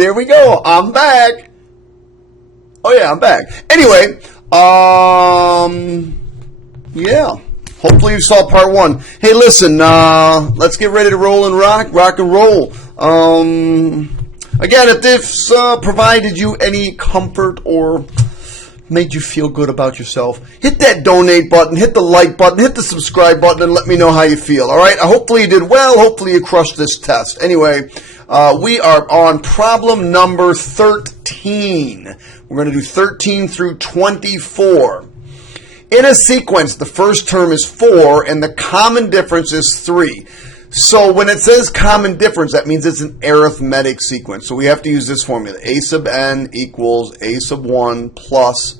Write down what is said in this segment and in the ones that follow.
there we go. I'm back. Oh yeah, I'm back. Anyway, yeah. Hopefully you saw part one. Hey, listen, let's get ready to roll and rock and roll. Again, if this provided you any comfort or made you feel good about yourself, hit that donate button, hit the like button, hit the subscribe button, and let me know how you feel, all right? Hopefully you did well. Hopefully you crushed this test. Anyway, we are on problem number 13. We're going to do 13 through 24. In a sequence, the first term is 4, and the common difference is 3. So when it says common difference, that means it's an arithmetic sequence. So we have to use this formula. A sub n equals a sub 1 plus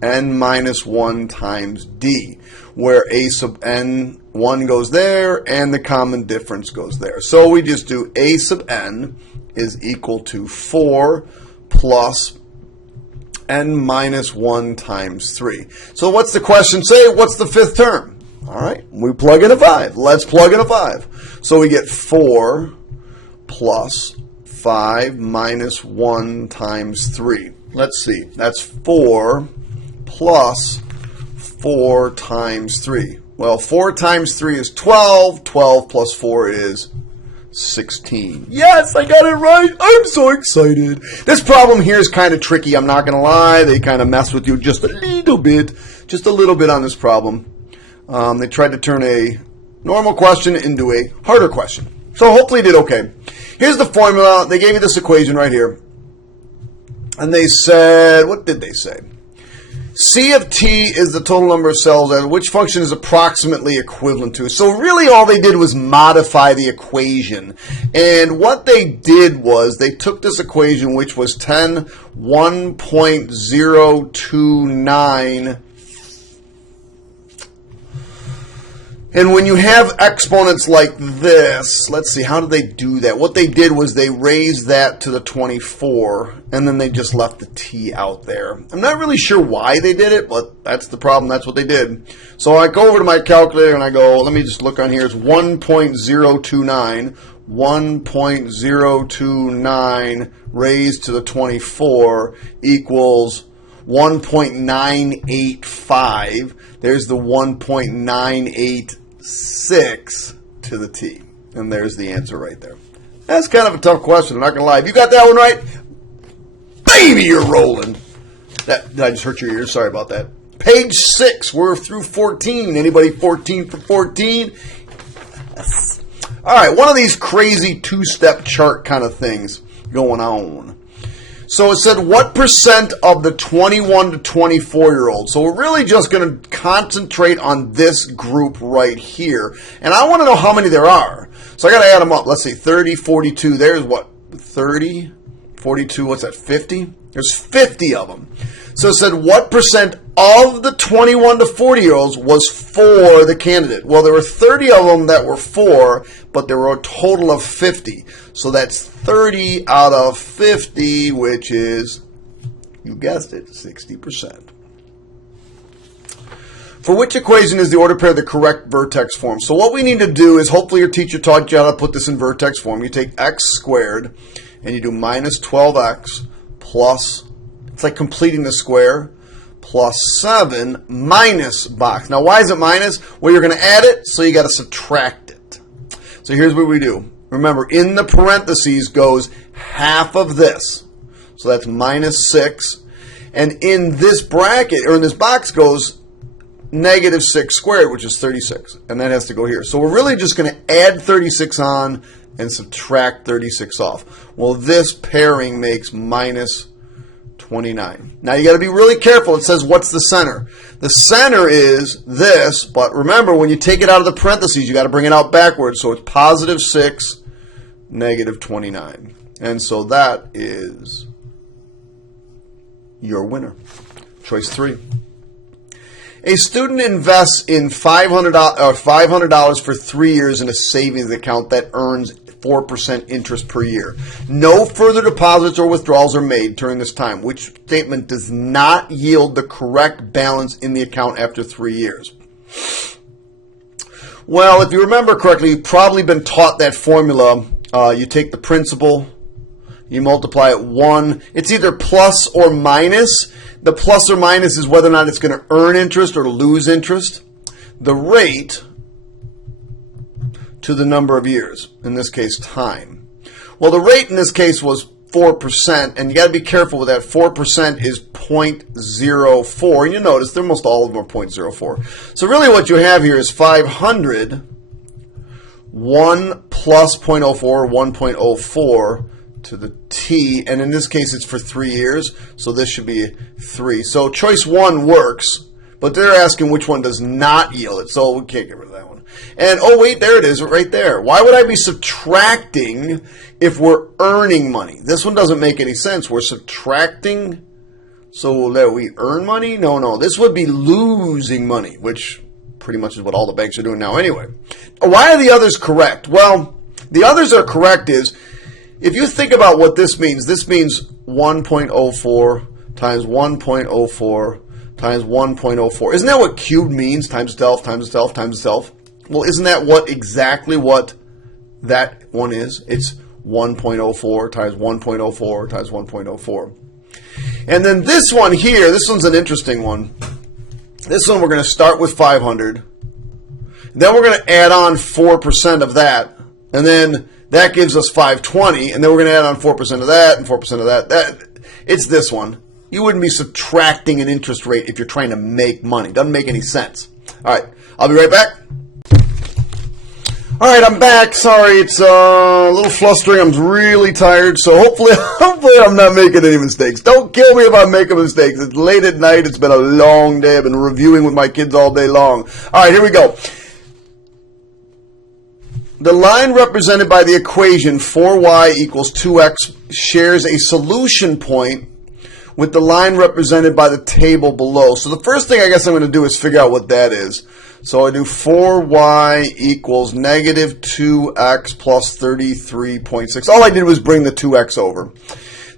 n minus 1 times d, where a sub n, 1 goes there, and the common difference goes there. So we just do a sub n is equal to 4 plus n minus 1 times 3. So what's the question say? What's the fifth term? All right, we plug in a 5. Let's plug in a 5. So we get 4 plus 5 minus 1 times 3. Let's see. That's 4 plus 4 times 3. Well, 4 times 3 is 12. 12 plus 4 is 16. Yes, I got it right. I'm so excited. This problem here is kind of tricky. I'm not going to lie. They kind of mess with you just a little bit on this problem. They tried to turn a normal question into a harder question. So hopefully you did okay. Here's the formula. They gave you this equation right here. And they said, what did they say? C of t is the total number of cells at which function is approximately equivalent to. So really all they did was modify the equation. And what they did was they took this equation, which was 1.029. And when you have exponents like this, let's see, how did they do that? What they did was they raised that to the 24, and then they just left the t out there. I'm not really sure why they did it, but that's the problem. That's what they did. So I go over to my calculator, and I go, let me just look on here. It's 1.029. 1.029 raised to the 24 equals 1.985. There's the 1.986 to the t. And there's the answer right there. That's kind of a tough question, I'm not going to lie. If you got that one right, baby, you're rolling. Did I just hurt your ears? Sorry about that. Page 6, we're through 14. Anybody 14 for 14? Yes. All right, one of these crazy two-step chart kind of things going on. So it said, what percent of the 21 to 24-year-olds? So we're really just going to concentrate on this group right here. And I want to know how many there are. So I got to add them up. Let's see, 30, 42. There's what? 30, 42, what's that, 50? There's 50 of them. So it said, what percent of the 21 to 40-year-olds was for the candidate? Well, there were 30 of them that were for, but there were a total of 50. So that's 30 out of 50, which is, you guessed it, 60%. For which equation is the order pair the correct vertex form? So what we need to do is, hopefully your teacher taught you how to put this in vertex form. You take x squared, and you do minus 12x plus, it's like completing the square, plus 7 minus box. Now, why is it minus? Well, you're going to add it, so you got to subtract it. So here's what we do. Remember, in the parentheses goes half of this. So that's minus 6. And in this bracket, or in this box, goes negative 6 squared, which is 36. And that has to go here. So we're really just going to add 36 on and subtract 36 off. Well, this pairing makes minus 29. Now you got to be really careful. It says, what's the center? The center is this, but remember, when you take it out of the parentheses, you got to bring it out backwards. So it's positive 6, negative 29. And so that is your winner. Choice 3. A student invests in $500 for 3 years in a savings account that earns 4% interest per year. No further deposits or withdrawals are made during this time. Which statement does not yield the correct balance in the account after 3 years? Well, if you remember correctly, you've probably been taught that formula. You take the principal, You multiply it 1. It's either plus or minus. The plus or minus is whether or not it's going to earn interest or lose interest. The rate to the number of years, in this case time. Well, the rate in this case was 4%, and you got to be careful with that. 4% is 0.04, and you notice they're almost all of them are 0.04. So really what you have here is 500, 1 plus 0.04, 1.04 to the t, and in this case it's for 3 years, so this should be 3. So choice 1 works, but they're asking which one does not yield it, so we can't get rid of that one. And oh wait, there it is right there. Why would I be subtracting if we're earning money? This one doesn't make any sense. We're subtracting so that we earn money? No, this would be losing money, which pretty much is what all the banks are doing now anyway. Why are the others correct? Well, the others are correct is, if you think about what this means 1.04 times 1.04 times 1.04. Isn't that what cubed means? Times itself, times itself, times itself. Well, isn't that exactly what that one is? It's 1.04 times 1.04 times 1.04. And then this one here, this one's an interesting one. This one we're going to start with 500. Then we're going to add on 4% of that. And then that gives us 520, and then we're going to add on 4% of that and 4% of that. It's this one. You wouldn't be subtracting an interest rate if you're trying to make money. Doesn't make any sense. All right, I'll be right back. All right, I'm back. Sorry, it's a little flustering. I'm really tired, so hopefully I'm not making any mistakes. Don't kill me if I'm making mistakes. It's late at night. It's been a long day. I've been reviewing with my kids all day long. All right, here we go. The line represented by the equation 4y equals 2x shares a solution point with the line represented by the table below. So the first thing I guess I'm going to do is figure out what that is. So I do 4y equals negative 2x plus 33.6. All I did was bring the 2x over.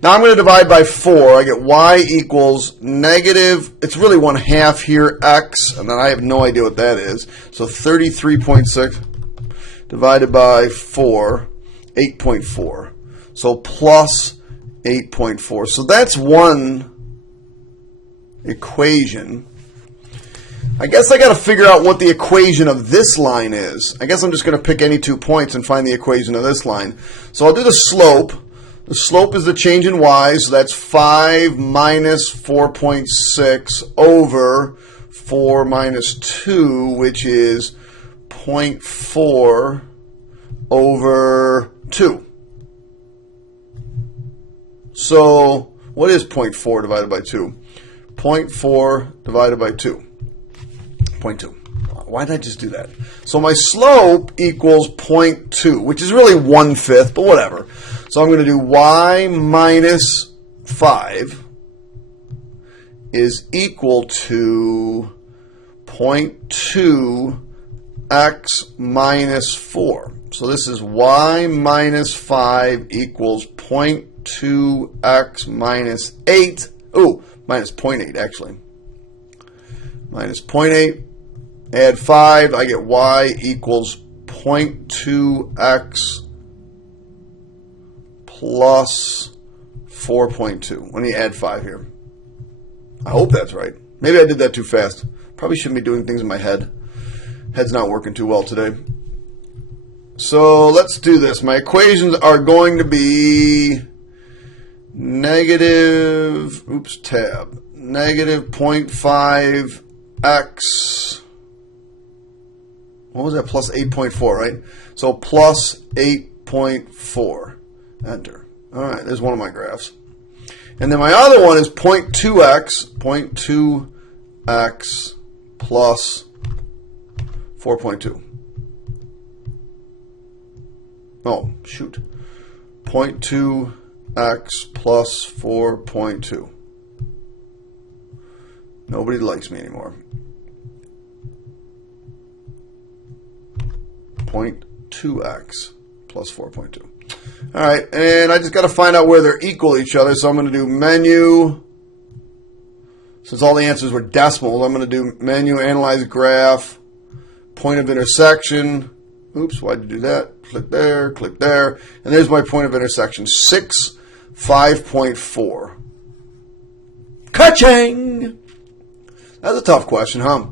Now I'm going to divide by 4. I get y equals negative, it's really 1/2 here, x, and then I have no idea what that is. So 33.6. divided by 4, 8.4. So plus 8.4. So that's one equation. I guess I got to figure out what the equation of this line is. I guess I'm just going to pick any 2 points and find the equation of this line. So I'll do the slope. The slope is the change in y, so that's 5 minus 4.6 over 4 minus 2, which is 0.4 over 2. So what is 0.4 divided by 2? 0.4 divided by 2. 0.2. Why did I just do that? So my slope equals 0.2, which is really 1/5, but whatever. So I'm going to do y minus 5 is equal to 0.2 x minus 4. So this is y minus 5 equals 0.2 x minus 8. Oh, minus 0.8 actually. Minus 0.8. Add 5. I get y equals 0.2 x plus 4.2. When you add 5 here. I hope that's right. Maybe I did that too fast. Probably shouldn't be doing things in my head. Head's not working too well today. So let's do this. My equations are going to be negative 0.5 x. What was that? Plus 8.4, right? So plus 8.4. Enter. All right, there's one of my graphs. And then my other one is 0.2x plus 4.2. Oh, shoot. 0.2x plus 4.2. Nobody likes me anymore. 0.2x plus 4.2. All right, and I just got to find out where they're equal each other, so I'm going to do menu. Since all the answers were decimals, I'm going to do menu, analyze graph, point of intersection. Oops, why'd you do that? Click there, and there's my point of intersection. 6, 5.4. Ka-ching! That's a tough question, huh?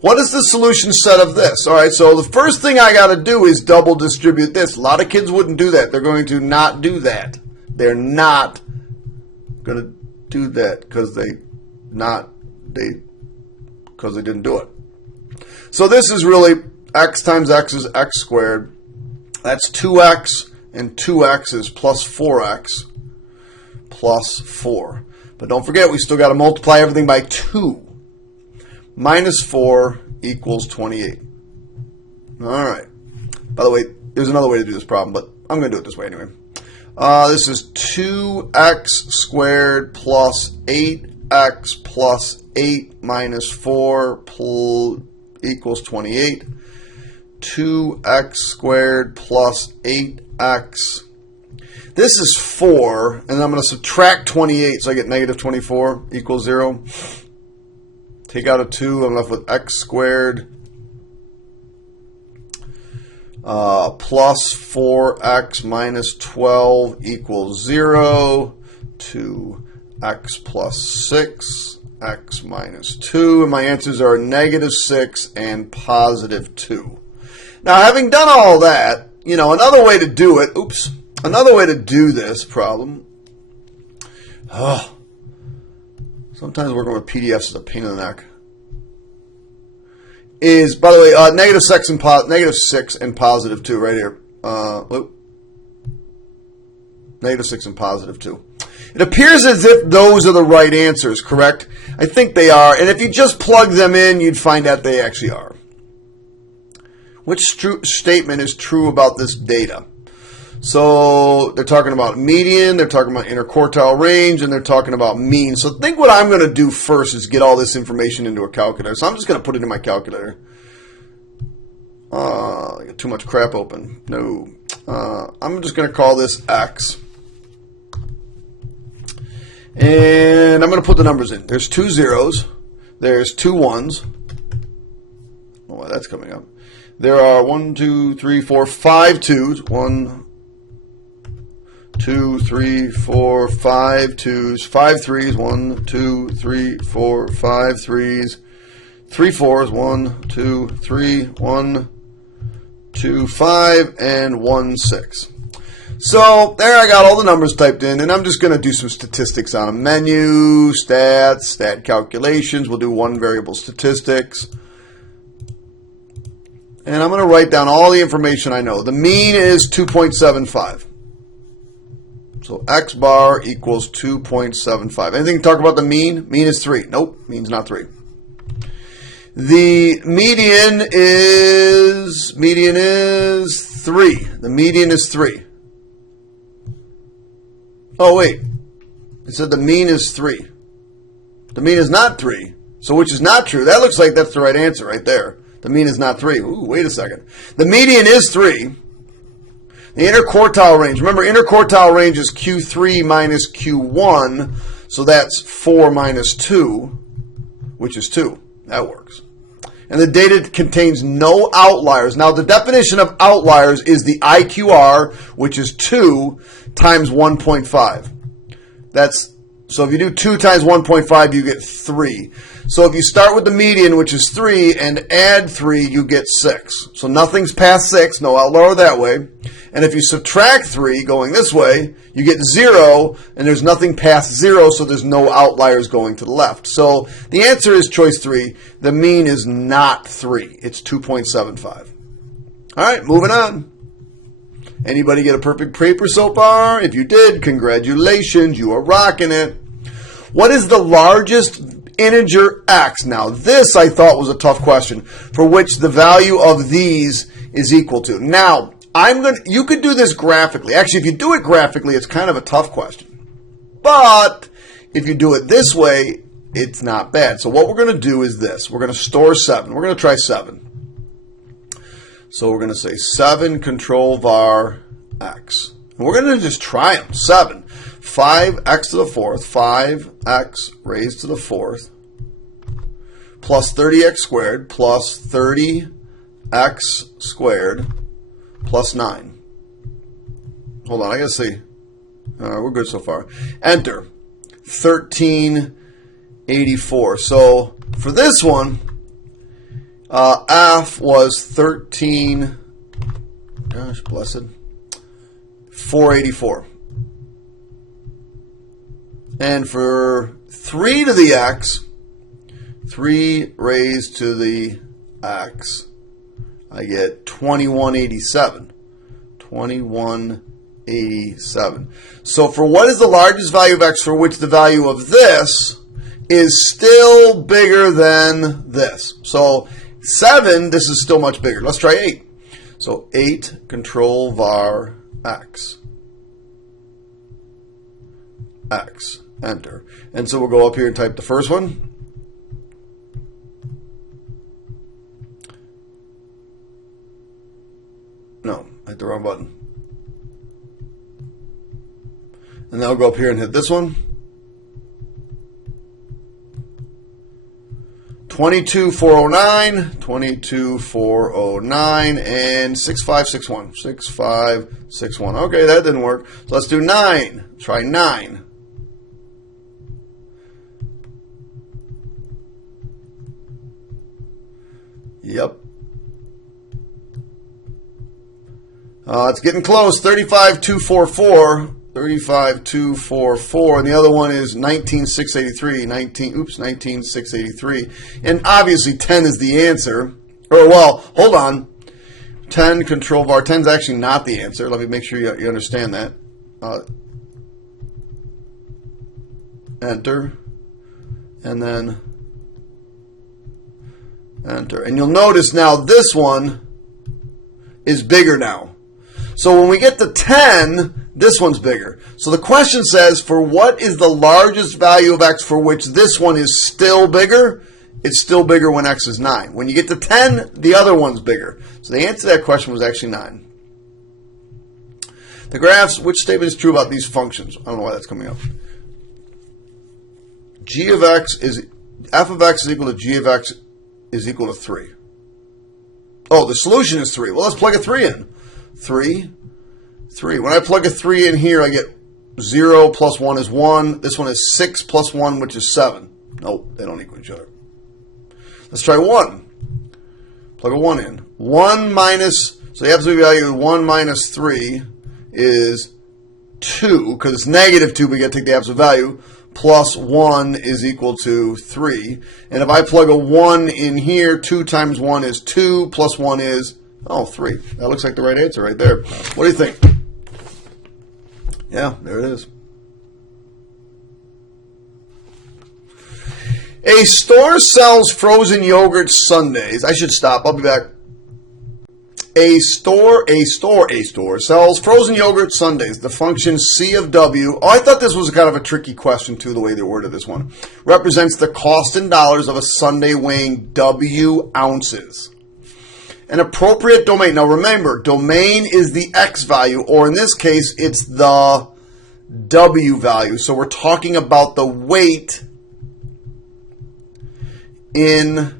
What is the solution set of this? All right, so the first thing I got to do is double distribute this. A lot of kids wouldn't do that. They're going to not do that. They're not going to do that because they didn't do it. So this is really x times x is x squared. That's 2x, and 2x is plus 4x plus 4. But don't forget, we still got to multiply everything by 2. Minus 4 equals 28. All right. By the way, there's another way to do this problem, but I'm going to do it this way anyway. This is 2x squared plus 8x plus 8 minus 4 equals 28. 2x squared plus 8x. This is 4, and I'm going to subtract 28, so I get negative 24 equals 0. Take out a 2, I'm left with x squared plus 4x minus 12 equals 0. 2x plus 6, x minus 2. And my answers are negative 6 and positive 2. Now, having done all that, you know, another way to do it, another way to do this problem, sometimes working with PDFs is a pain in the neck, is, by the way, negative 6 and positive 2 right here. Negative 6 and positive 2. It appears as if those are the right answers, correct? I think they are. And if you just plug them in, you'd find out they actually are. Which statement is true about this data? So they're talking about median, they're talking about interquartile range, and they're talking about mean. So I think what I'm going to do first is get all this information into a calculator. So I'm just going to put it in my calculator. I got too much crap open. No. I'm just going to call this X. And I'm going to put the numbers in. There's 2 zeros. There's 2 1s. Oh, well, that's coming up. There are 1, 2, 3, 4, 5 2s. 1, 2, 3, 4, 5 2s. 5 3s. 1, 2, 3, 4, 5 3s. 3 4s. 1, 2, 3, 1, 2, 5, and 1 6. So there I got all the numbers typed in, and I'm just going to do some statistics on a menu, stat calculations. We'll do one variable statistics. And I'm going to write down all the information I know. The mean is 2.75. So X bar equals 2.75. Anything to talk about the mean? Mean is 3. Nope, mean's not 3. The median is 3. The median is 3. Oh, wait. It said the mean is 3. The mean is not 3. So which is not true. That looks like that's the right answer right there. The mean is not 3. Ooh, wait a second. The median is 3. The interquartile range. Remember, interquartile range is Q3 minus Q1. So that's 4 minus 2, which is 2. That works. And the data contains no outliers. Now, the definition of outliers is the IQR, which is 2 times 1.5. So if you do 2 times 1.5, you get 3. So if you start with the median, which is 3, and add 3, you get 6. So nothing's past 6, no outlier that way. And if you subtract 3 going this way, you get 0, and there's nothing past 0, so there's no outliers going to the left. So the answer is choice 3. The mean is not 3. It's 2.75. All right, moving on. Anybody get a perfect paper so far? If you did, congratulations. You are rocking it. What is the largest integer x? Now, this I thought was a tough question, for which the value of these is equal to. Now, you could do this graphically. Actually, if you do it graphically, it's kind of a tough question. But if you do it this way, it's not bad. So what we're going to do is this. We're going to store 7. We're going to try 7. So we're going to say 7 control var x. And we're going to just try them. 7. 5x to the 4th. 5x raised to the 4th. Plus 30x squared. Plus 30x squared. Plus 9. Hold on, I got to see. All right, we're good so far. Enter. 1384. So for this one, F was 13, gosh blessed, 484. And for 3 to the x, 3 raised to the x, I get 2187. 2187. So for what is the largest value of x for which the value of this is still bigger than this? So 7, this is still much bigger. Let's try 8. So 8, control var x. X. Enter. And so we'll go up here and type the first one. No, I hit the wrong button. And then I'll go up here and hit this one. 22409, 22409, and 6561. 6561. Okay, that didn't work. So let's do 9. Try 9. Yep. It's getting close. 35244. 35244. And the other one is 19683. 19683. And obviously 10 is the answer. Or, well, hold on. 10, control var. 10 is actually not the answer. Let me make sure you understand that. Enter. And then enter. And you'll notice now this one is bigger now. So when we get to 10, this one's bigger. So the question says, for what is the largest value of x for which this one is still bigger? It's still bigger when x is 9. When you get to 10, the other one's bigger. So the answer to that question was actually 9. The graphs, which statement is true about these functions? I don't know why that's coming up. G of x is, f of x is equal to g of x is equal to 3. Oh, the solution is 3. Well, let's plug a 3 in. 3, 3. When I plug a 3 in here, I get 0 plus 1 is 1. This one is 6 plus 1, which is 7. Nope, they don't equal each other. Let's try 1. Plug a 1 in. 1 minus, so the absolute value of 1 minus 3 is 2, because it's negative 2, but you got to take the absolute value, plus 1 is equal to 3. And if I plug a 1 in here, 2 times 1 is 2, plus 1 is, 3. That looks like the right answer right there. What do you think? Yeah, there it is. A store sells frozen yogurt sundaes. I should stop. I'll be back. A store sells frozen yogurt sundaes. The function C of W. Oh, I thought this was kind of a tricky question, too, the way they worded this one. Represents the cost in dollars of a sundae weighing W ounces. An appropriate domain. Now remember, domain is the X value, or in this case, it's the W value. So we're talking about the weight in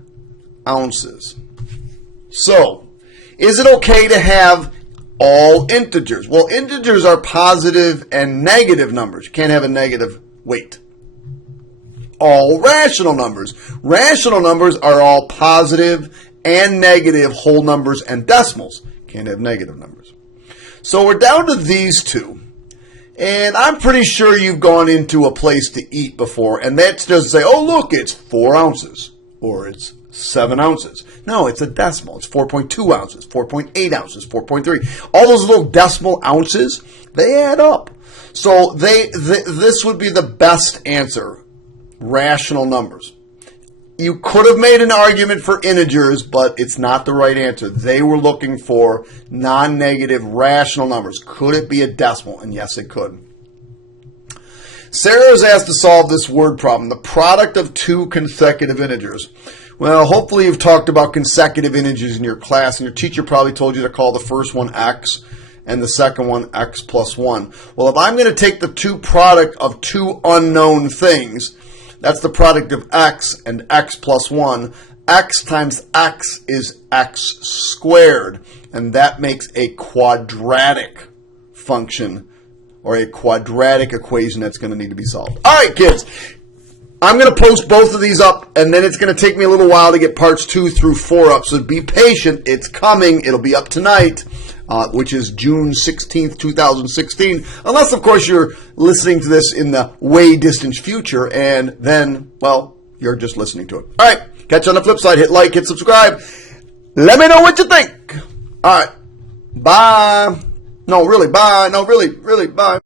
ounces. So, is it okay to have all integers? Well, integers are positive and negative numbers. You can't have a negative weight. All rational numbers. Rational numbers are all positive and negative whole numbers and decimals. Can't have negative numbers. So we're down to these two. And I'm pretty sure you've gone into a place to eat before, and that doesn't say, oh, look, it's 4 ounces, or it's 7 ounces. No, it's a decimal. It's 4.2 ounces, 4.8 ounces, 4.3. All those little decimal ounces, they add up. So this would be the best answer, rational numbers. You could have made an argument for integers, but it's not the right answer. They were looking for non-negative rational numbers. Could it be a decimal? And yes, it could. Sarah is asked to solve this word problem, the product of 2 consecutive integers. Well, hopefully you've talked about consecutive integers in your class, and your teacher probably told you to call the first one x and the second one x plus 1. Well, if I'm going to take the product of 2 unknown things, that's the product of x and x plus 1. X times x is x squared, and that makes a quadratic function or a quadratic equation that's going to need to be solved. All right, kids. I'm going to post both of these up, and then it's going to take me a little while to get parts 2 through 4 up. So be patient. It's coming. It'll be up tonight, which is June 16th, 2016. Unless, of course, you're listening to this in the way distant future, and then, well, you're just listening to it. All right. Catch you on the flip side. Hit like, hit subscribe. Let me know what you think. All right. Bye. No, really, bye. No, really, bye.